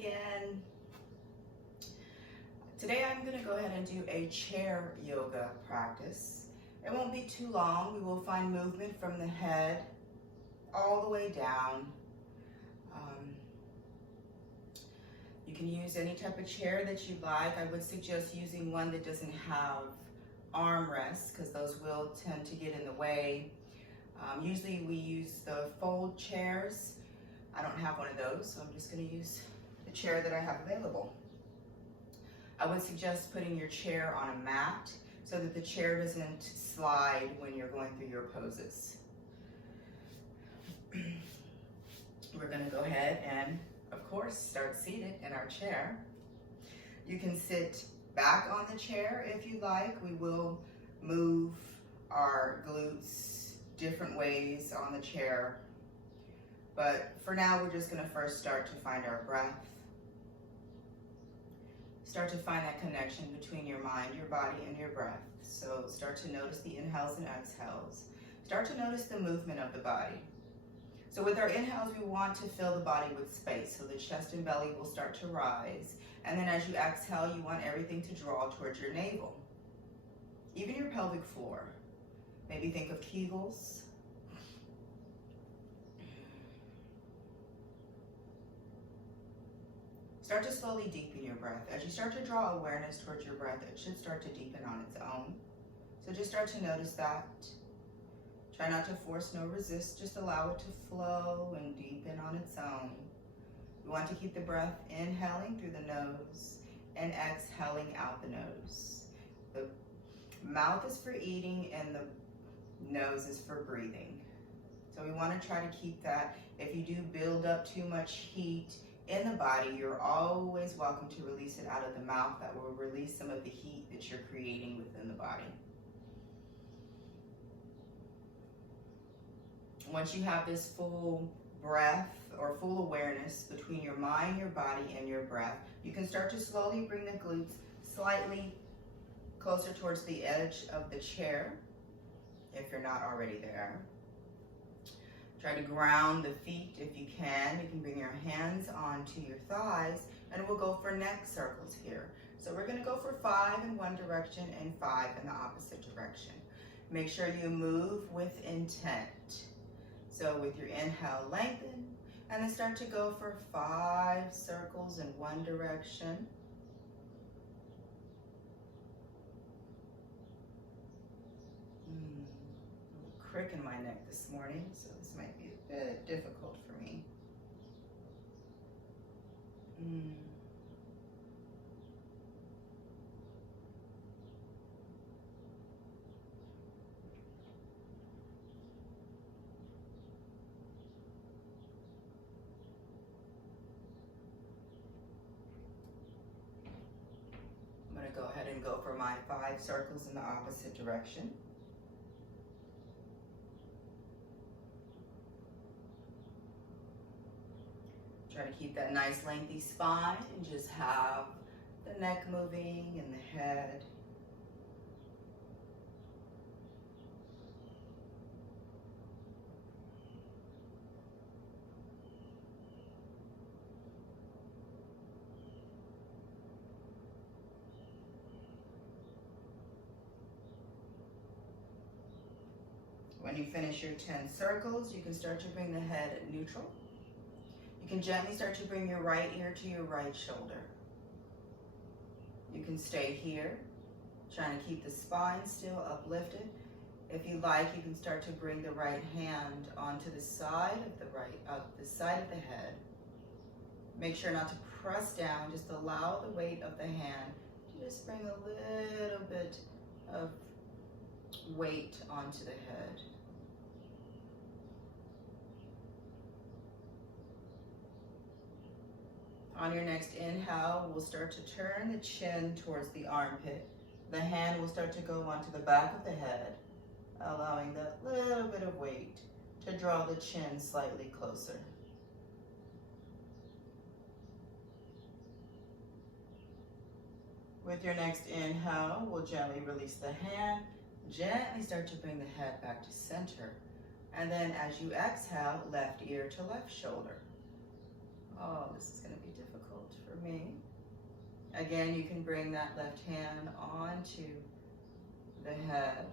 again. Today I'm going to go ahead and do a chair yoga practice. It won't be too long. We will find movement from the head all the way down. You can use any type of chair that you like. I would suggest using one that doesn't have armrests because those will tend to get in the way. Usually we use the fold chairs. I don't have one of those, so I'm just going to use the chair that I have available. I would suggest putting your chair on a mat so that the chair doesn't slide when you're going through your poses. We're going to go ahead and, of course, start seated in our chair. You can sit back on the chair if you like. We will move our glutes different ways on the chair. But for now, we're just going to first start to find our breath. Start to find that connection between your mind, your body, and your breath. So start to notice the inhales and exhales. Start to notice the movement of the body. So with our inhales, we want to fill the body with space. So the chest and belly will start to rise. And then as you exhale, you want everything to draw towards your navel. Even your pelvic floor. Maybe think of Kegels. Start to slowly deepen your breath. As you start to draw awareness towards your breath, it should start to deepen on its own. So just start to notice that. Try not to force, no resist. Just allow it to flow and deepen on its own. We want to keep the breath inhaling through the nose and exhaling out the nose. The mouth is for eating and the nose is for breathing. So we want to try to keep that. If you do build up too much heat in the body, you're always welcome to release it out of the mouth. That will release some of the heat that you're creating within the body. Once you have this full breath or full awareness between your mind, your body, and your breath, you can start to slowly bring the glutes slightly closer towards the edge of the chair if you're not already there. Try to ground the feet if you can. You can bring your hands onto your thighs, and we'll go for neck circles here. So we're going to go for 5 in one direction and 5 in the opposite direction. Make sure you move with intent. So with your inhale, lengthen, and then start to go for 5 circles in one direction. Crick in my neck this morning, so this might be a bit difficult for me. I'm going to go ahead and go for my 5 circles in the opposite direction. Try to keep that nice lengthy spine and just have the neck moving and the head. When you finish your 10 circles, you can start to bring the head at neutral. You can gently start to bring your right ear to your right shoulder. You can stay here, trying to keep the spine still uplifted. If you like, you can start to bring the right hand onto the side of the side of the head. Make sure not to press down, just allow the weight of the hand to just bring a little bit of weight onto the head. On your next inhale, we'll start to turn the chin towards the armpit. The hand will start to go onto the back of the head, allowing that little bit of weight to draw the chin slightly closer. With your next inhale, we'll gently release the hand, gently start to bring the head back to center. And then as you exhale, left ear to left shoulder. Oh, this is going to be difficult for me. Again, you can bring that left hand onto the head.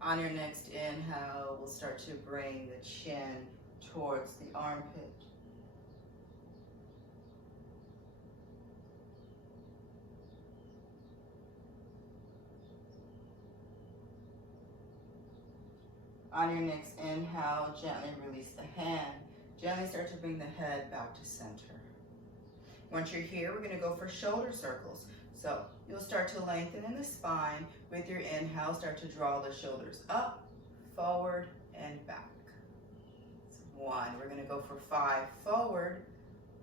On your next inhale, we'll start to bring the chin towards the armpit. On your next inhale, gently release the hand. Gently start to bring the head back to center. Once you're here, we're going to go for shoulder circles. So you'll start to lengthen in the spine. With your inhale, start to draw the shoulders up, forward, and back. That's 1. We're going to go for 5 forward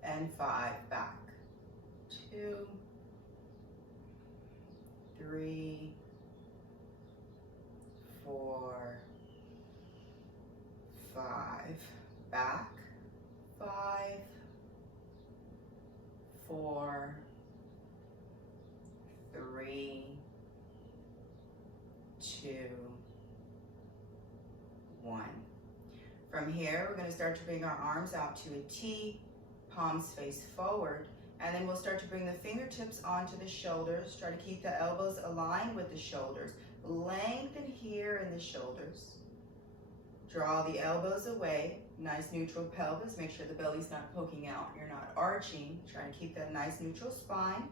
and 5 back. 2, 3, 4, 5. Back. 5, 4, 3, 2, 1. From here, we're going to start to bring our arms out to a T, palms face forward, and then we'll start to bring the fingertips onto the shoulders. Try to keep the elbows aligned with the shoulders. Lengthen here in the shoulders. Draw the elbows away. Nice neutral pelvis. Make sure the belly's not poking out. You're not arching. Try to keep that nice neutral spine.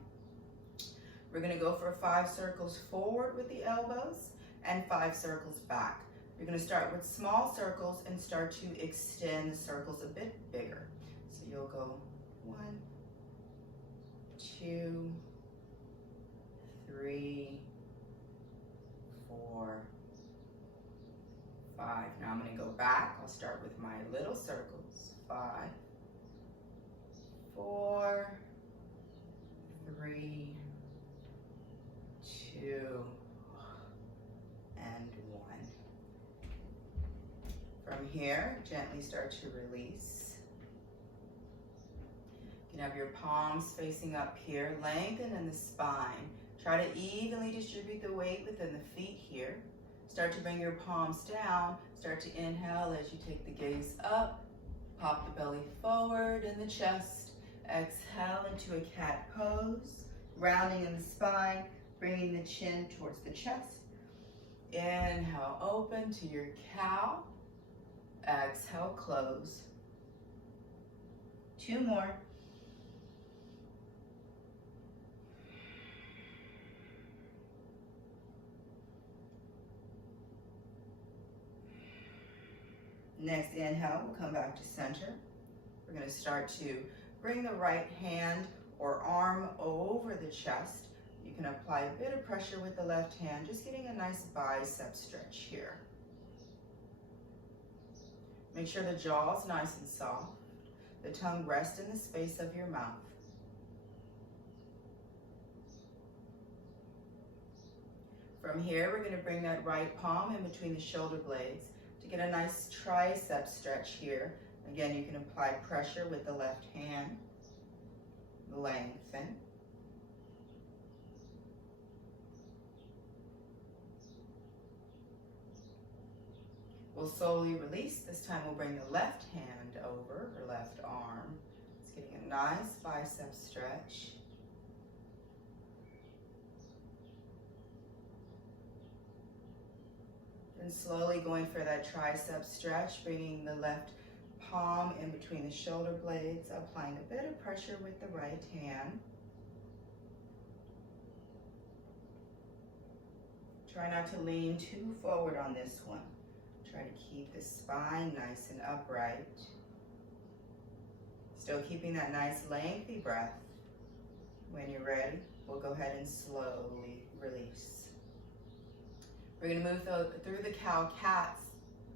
We're going to go for 5 circles forward with the elbows and 5 circles back. You're going to start with small circles and start to extend the circles a bit bigger. So you'll go 1, 2, 3, 4, 5. Now I'm going to go back. I'll start with my little circles. 5, 4, 3, 2, and 1. From here, gently start to release. You can have your palms facing up here. Lengthen in the spine. Try to evenly distribute the weight within the feet here. Start to bring your palms down. Start to inhale as you take the gaze up. Pop the belly forward in the chest. Exhale into a cat pose. Rounding in the spine. Bringing the chin towards the chest. Inhale, open to your cow. Exhale, close. 2 more. Next inhale, we'll come back to center. We're going to start to bring the right hand or arm over the chest. You can apply a bit of pressure with the left hand, just getting a nice bicep stretch here. Make sure the jaw is nice and soft. The tongue rests in the space of your mouth. From here, we're going to bring that right palm in between the shoulder blades to get a nice tricep stretch here. Again, you can apply pressure with the left hand. Lengthen. We'll slowly release. This time we'll bring the left hand over, or left arm. It's getting a nice bicep stretch. And slowly going for that tricep stretch, bringing the left palm in between the shoulder blades, applying a bit of pressure with the right hand. Try not to lean too forward on this one. Try to keep the spine nice and upright. Still keeping that nice lengthy breath. When you're ready, we'll go ahead and slowly release. We're going to move through the cow-cats,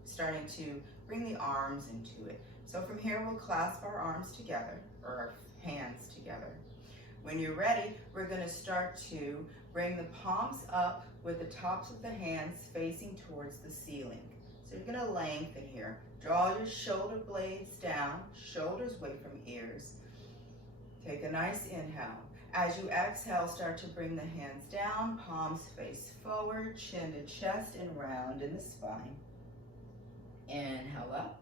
starting to bring the arms into it. So from here, we'll clasp our arms together, or our hands together. When you're ready, we're going to start to bring the palms up with the tops of the hands facing towards the ceiling. So you're going to lengthen here. Draw your shoulder blades down, shoulders away from ears. Take a nice inhale. As you exhale, start to bring the hands down, palms face forward, chin to chest, and round in the spine. Inhale up.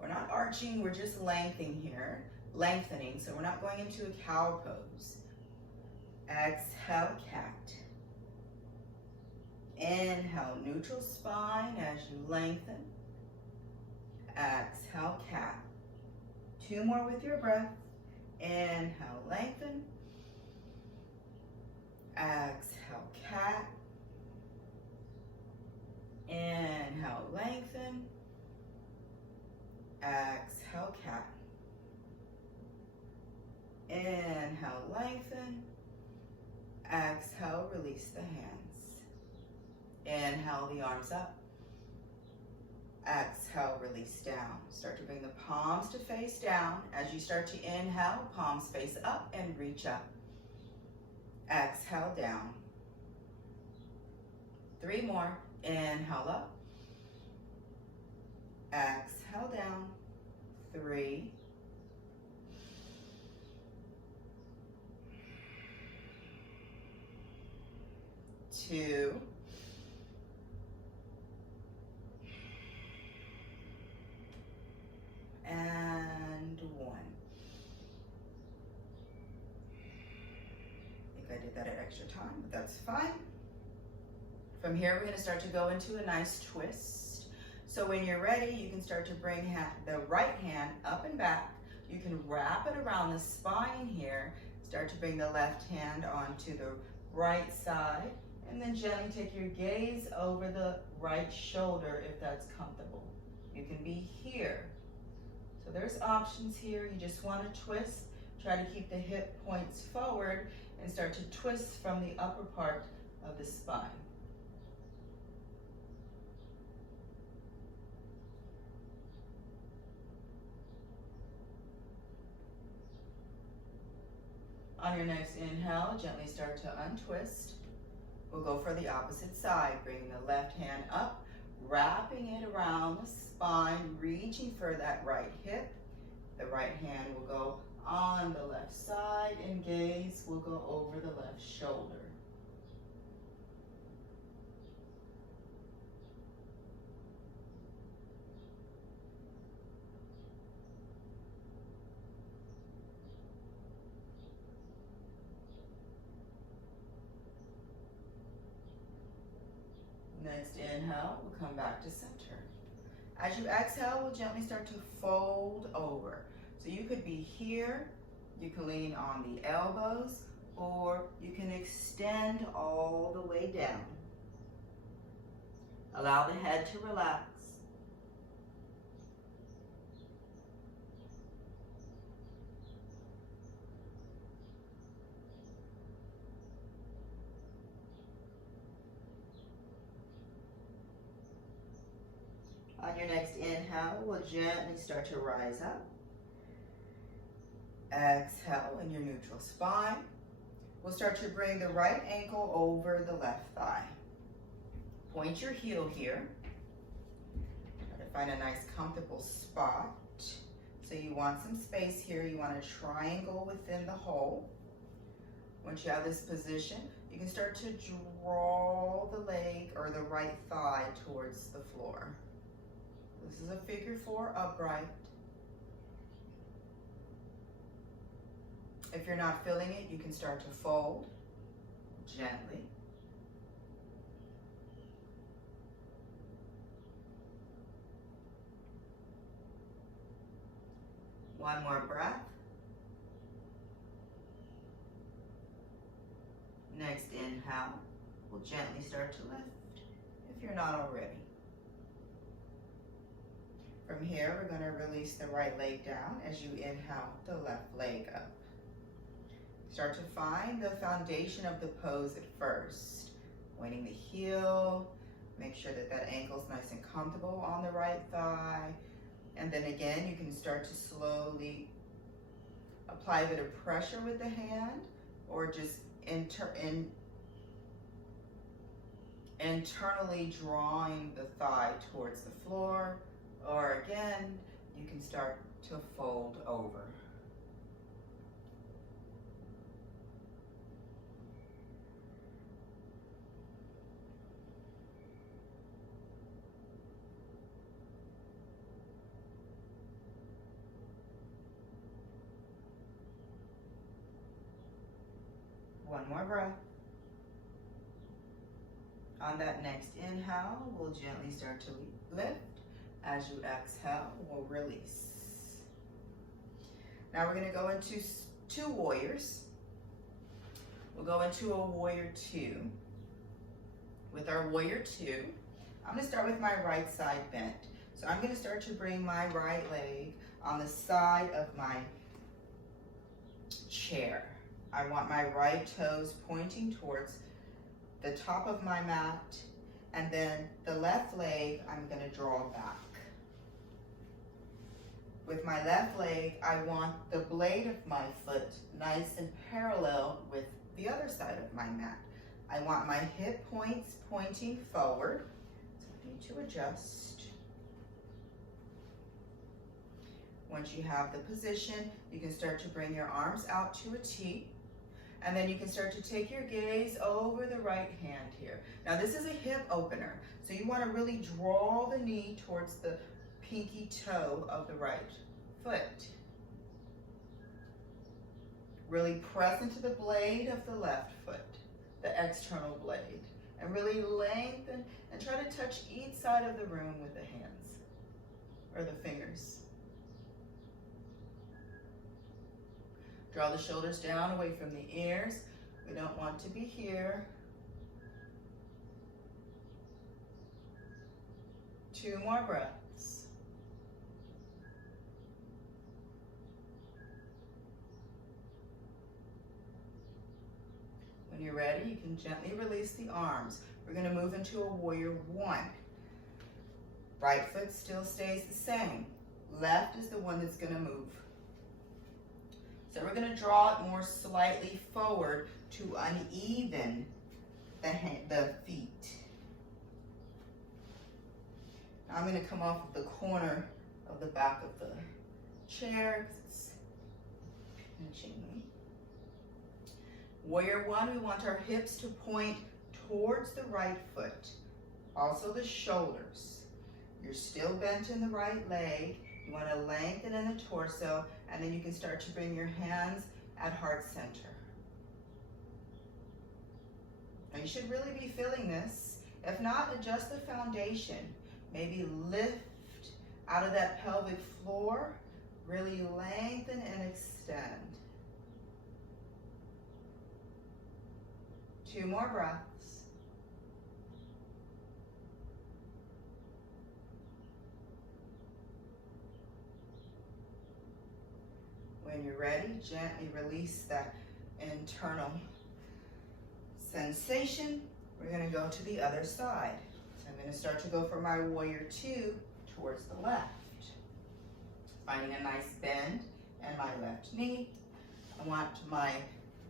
We're not arching, we're just lengthening here. So we're not going into a cow pose. Exhale, cat. Inhale, neutral spine as you lengthen. Exhale, cat. 2 more with your breath. Inhale, lengthen. Exhale, cat. Inhale, lengthen. Exhale, cat. Inhale, lengthen. Exhale, release the hands. Inhale, the arms up. Exhale, release down. Start to bring the palms to face down. As you start to inhale, palms face up and reach up. Exhale, down. 3 more. Inhale up. Exhale, down. 3. 2. And 1. I think I did that at extra time, but that's fine. From here, we're going to start to go into a nice twist. So when you're ready, you can start to bring the right hand up and back. You can wrap it around the spine here. Start to bring the left hand onto the right side, and then gently take your gaze over the right shoulder if that's comfortable. You can be here. So there's options here. You just want to twist. Try to keep the hip points forward and start to twist from the upper part of the spine. On your next inhale, gently start to untwist. We'll go for the opposite side. Bring the left hand up, wrapping it around the spine, reaching for that right hip. The right hand will go on the left side and gaze will go over the left shoulder. Next inhale, we'll come back to center. As you exhale, we'll gently start to fold over. So you could be here, you can lean on the elbows, or you can extend all the way down. Allow the head to relax. On your next inhale, we'll gently start to rise up. Exhale in your neutral spine. We'll start to bring the right ankle over the left thigh. Point your heel here. Try to find a nice comfortable spot. So you want some space here. You want a triangle within the hole. Once you have this position, you can start to draw the leg or the right thigh towards the floor. This is a figure 4 upright. If you're not feeling it, you can start to fold gently. One more breath. Next inhale, we'll gently start to lift if you're not already. From here, we're going to release the right leg down as you inhale the left leg up. Start to find the foundation of the pose at first. Pointing the heel, make sure that that ankle's nice and comfortable on the right thigh. And then again, you can start to slowly apply a bit of pressure with the hand, or just internally drawing the thigh towards the floor. Or again, you can start to fold over. One more breath. On that next inhale, we'll gently start to lift. As you exhale, we'll release. Now we're going to go into two warriors. We'll go into a warrior two. With our warrior two, I'm going to start with my right side bent. So I'm going to start to bring my right leg on the side of my chair. I want my right toes pointing towards the top of my mat, and then the left leg I'm going to draw back. With my left leg, I want the blade of my foot nice and parallel with the other side of my mat. I want my hip points pointing forward, so I need to adjust. Once you have the position, you can start to bring your arms out to a T, and then you can start to take your gaze over the right hand here. Now this is a hip opener, so you want to really draw the knee towards the pinky toe of the right foot. Really press into the blade of the left foot, the external blade, and really lengthen and try to touch each side of the room with the hands or the fingers. Draw the shoulders down away from the ears. We don't want to be here. 2 more breaths. When you're ready, you can gently release the arms. We're going to move into a warrior one. Right foot still stays the same. Left is the one that's going to move. So we're going to draw it more slightly forward to uneven the feet. Now I'm going to come off of the corner of the back of the chair because it's pinching me. Warrior one, we want our hips to point towards the right foot. Also the shoulders. You're still bent in the right leg. You want to lengthen in the torso, and then you can start to bring your hands at heart center. Now you should really be feeling this. If not, adjust the foundation. Maybe lift out of that pelvic floor, really lengthen and extend. 2 more breaths. When you're ready, gently release that internal sensation. We're going to go to the other side. So I'm going to start to go for my warrior two towards the left. Finding a nice bend in my left knee. I want my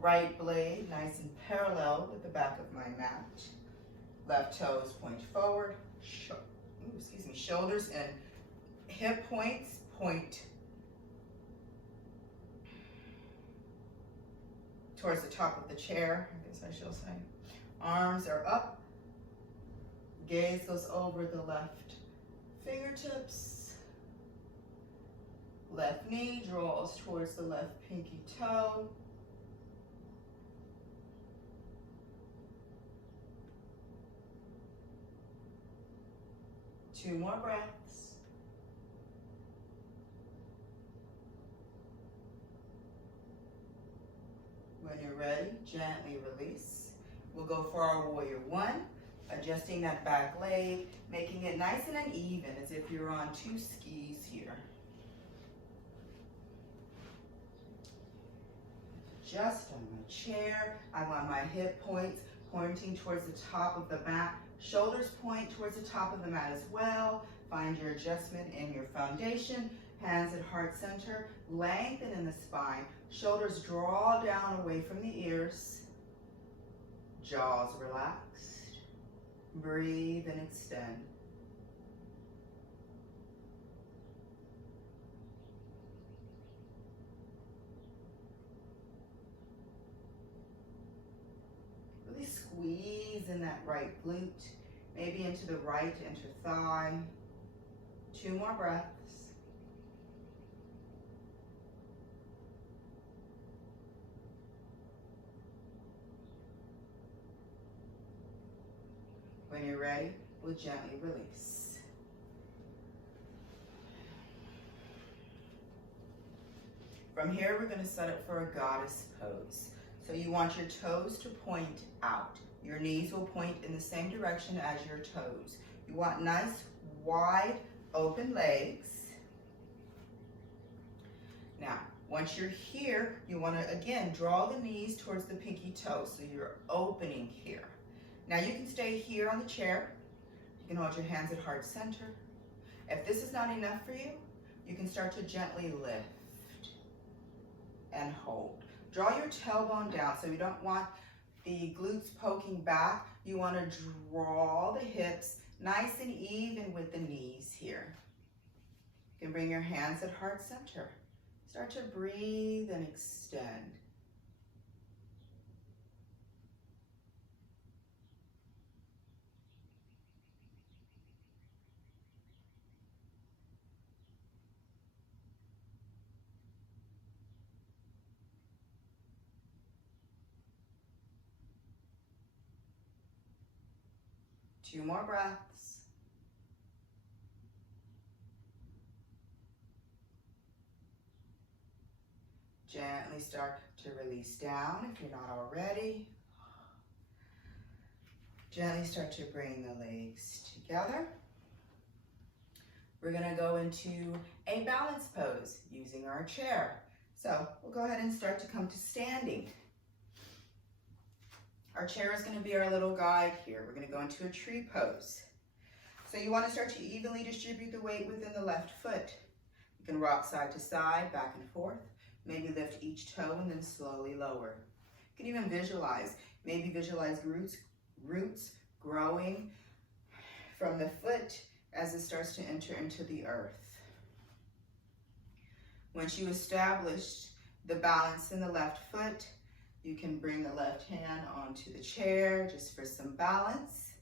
right blade nice and parallel with the back of my mat. Left toes point forward. Shoulders and hip points point towards the top of the chair, I guess I shall say. Arms are up. Gaze goes over the left fingertips. Left knee draws towards the left pinky toe. Two more breaths. When you're ready, gently release. We'll go for our warrior one, adjusting that back leg, making it nice and uneven as if you're on 2 skis here. Adjust on my chair. I want my hip points pointing towards the top of the mat. Shoulders point towards the top of the mat as well. Find your adjustment in your foundation. Hands at heart center. Lengthen in the spine. Shoulders draw down away from the ears. Jaws relaxed. Breathe and extend. Really squeeze in that right glute, maybe into the right interthigh. 2 more breaths. When you're ready, we'll gently release. From here, we're going to set up for a goddess pose. So you want your toes to point out. Your knees will point in the same direction as your toes. You want nice, wide, open legs. Now, once you're here, you want to, again, draw the knees towards the pinky toe, so you're opening here. Now, you can stay here on the chair. You can hold your hands at heart center. If this is not enough for you, you can start to gently lift and hold. Draw your tailbone down, so you don't want the glutes poking back. You want to draw the hips nice and even with the knees here. You can bring your hands at heart center. Start to breathe and extend. Two more breaths. Gently start to release down if you're not already. Gently start to bring the legs together. We're gonna go into a balance pose using our chair. So we'll go ahead and start to come to standing. Our chair is gonna be our little guide here. We're gonna go into a tree pose. So you wanna start to evenly distribute the weight within the left foot. You can rock side to side, back and forth. Maybe lift each toe and then slowly lower. You can even visualize, maybe visualize roots growing from the foot as it starts to enter into the earth. Once you establish the balance in the left foot, you can bring the left hand onto the chair just for some balance.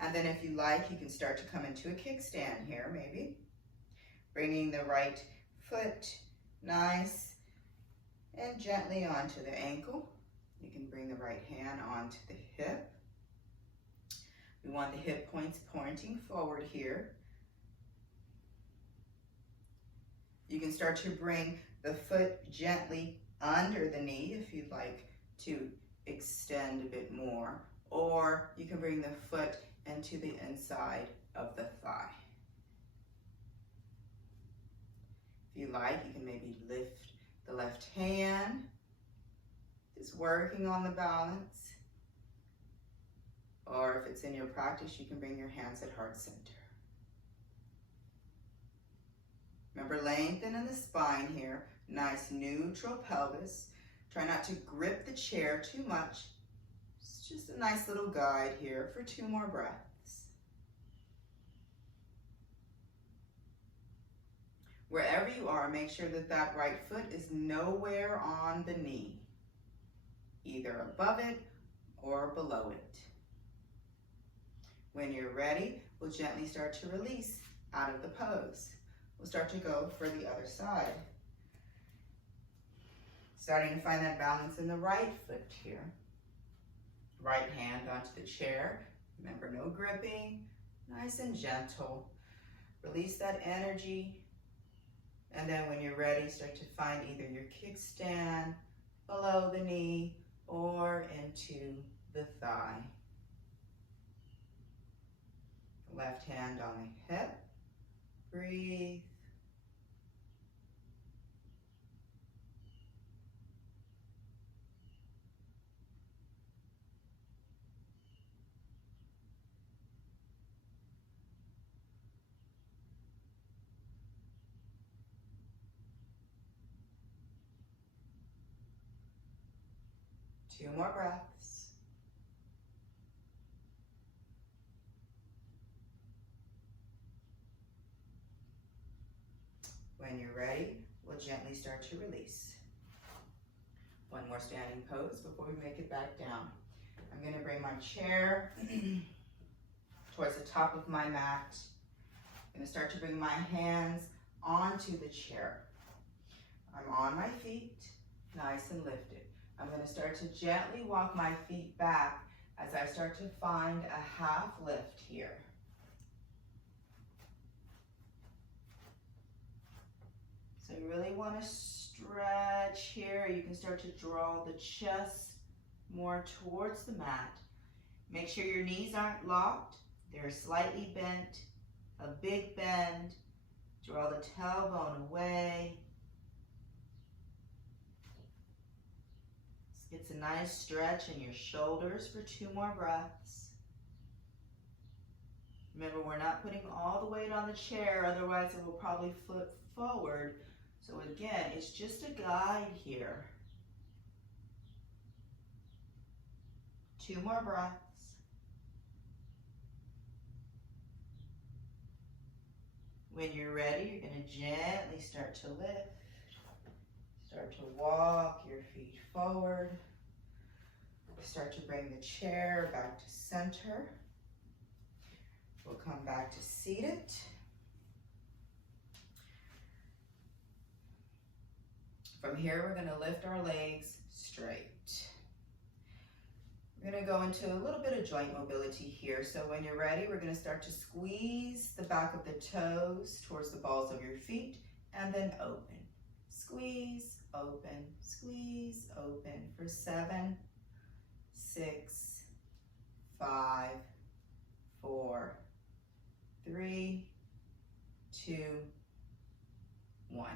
And then if you like, you can start to come into a kickstand here, maybe. Bringing the right foot nice and gently onto the ankle. You can bring the right hand onto the hip. We want the hip points pointing forward here. You can start to bring the foot gently under the knee if you'd like to extend a bit more, or you can bring the foot into the inside of the thigh. If you like, you can maybe lift the left hand, just working on the balance. Or if it's in your practice, you can bring your hands at heart center. Remember, lengthen in the spine here, nice neutral pelvis. Try not to grip the chair too much. It's just a nice little guide here for 2 more breaths. Wherever you are, make sure that that right foot is nowhere on the knee, either above it or below it. When you're ready, we'll gently start to release out of the pose. We'll start to go for the other side. Starting to find that balance in the right foot here. Right hand onto the chair. Remember, no gripping, nice and gentle. Release that energy. And then when you're ready, start to find either your kickstand below the knee or into the thigh. Left hand on the hip. Breathe. Two more breaths. When you're ready, we'll gently start to release. One more standing pose before we make it back down. I'm going to bring my chair towards the top of my mat. I'm going to start to bring my hands onto the chair. I'm on my feet, nice and lifted. I'm going to start to gently walk my feet back as I start to find a half lift here. So you really want to stretch here. You can start to draw the chest more towards the mat. Make sure your knees aren't locked. They're slightly bent, a big bend. Draw the tailbone away. This gets a nice stretch in your shoulders for 2 more breaths. Remember, we're not putting all the weight on the chair, otherwise it will probably flip forward. So again, it's just a guide here. 2 more breaths. When you're ready, you're going to gently start to lift. Start to walk your feet forward. Start to bring the chair back to center. We'll come back to seated. From here, we're going to lift our legs straight. We're going to go into a little bit of joint mobility here. So when you're ready, we're going to start to squeeze the back of the toes towards the balls of your feet and then open. Squeeze, open, squeeze, open for 7, 6, 5, 4, 3, 2, 1.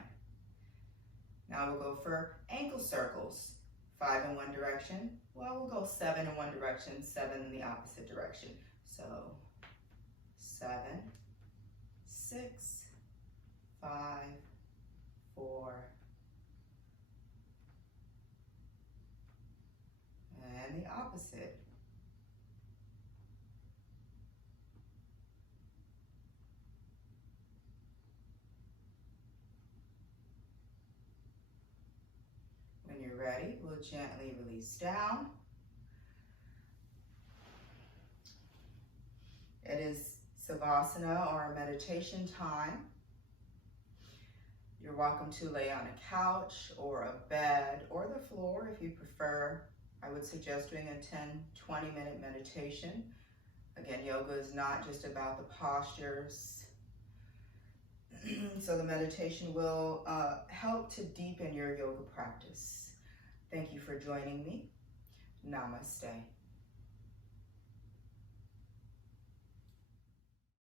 Now we'll go for ankle circles. 5 in one direction. Well, we'll go 7 in one direction, 7 in the opposite direction. So 7, 6, 5, 4, and the opposite. When you're ready, we'll gently release down. It is Savasana, or meditation time. You're welcome to lay on a couch or a bed or the floor if you prefer. I would suggest doing a 10-20 minute meditation. Again, yoga is not just about the postures. So the meditation will help to deepen your yoga practice. Thank you for joining me. Namaste.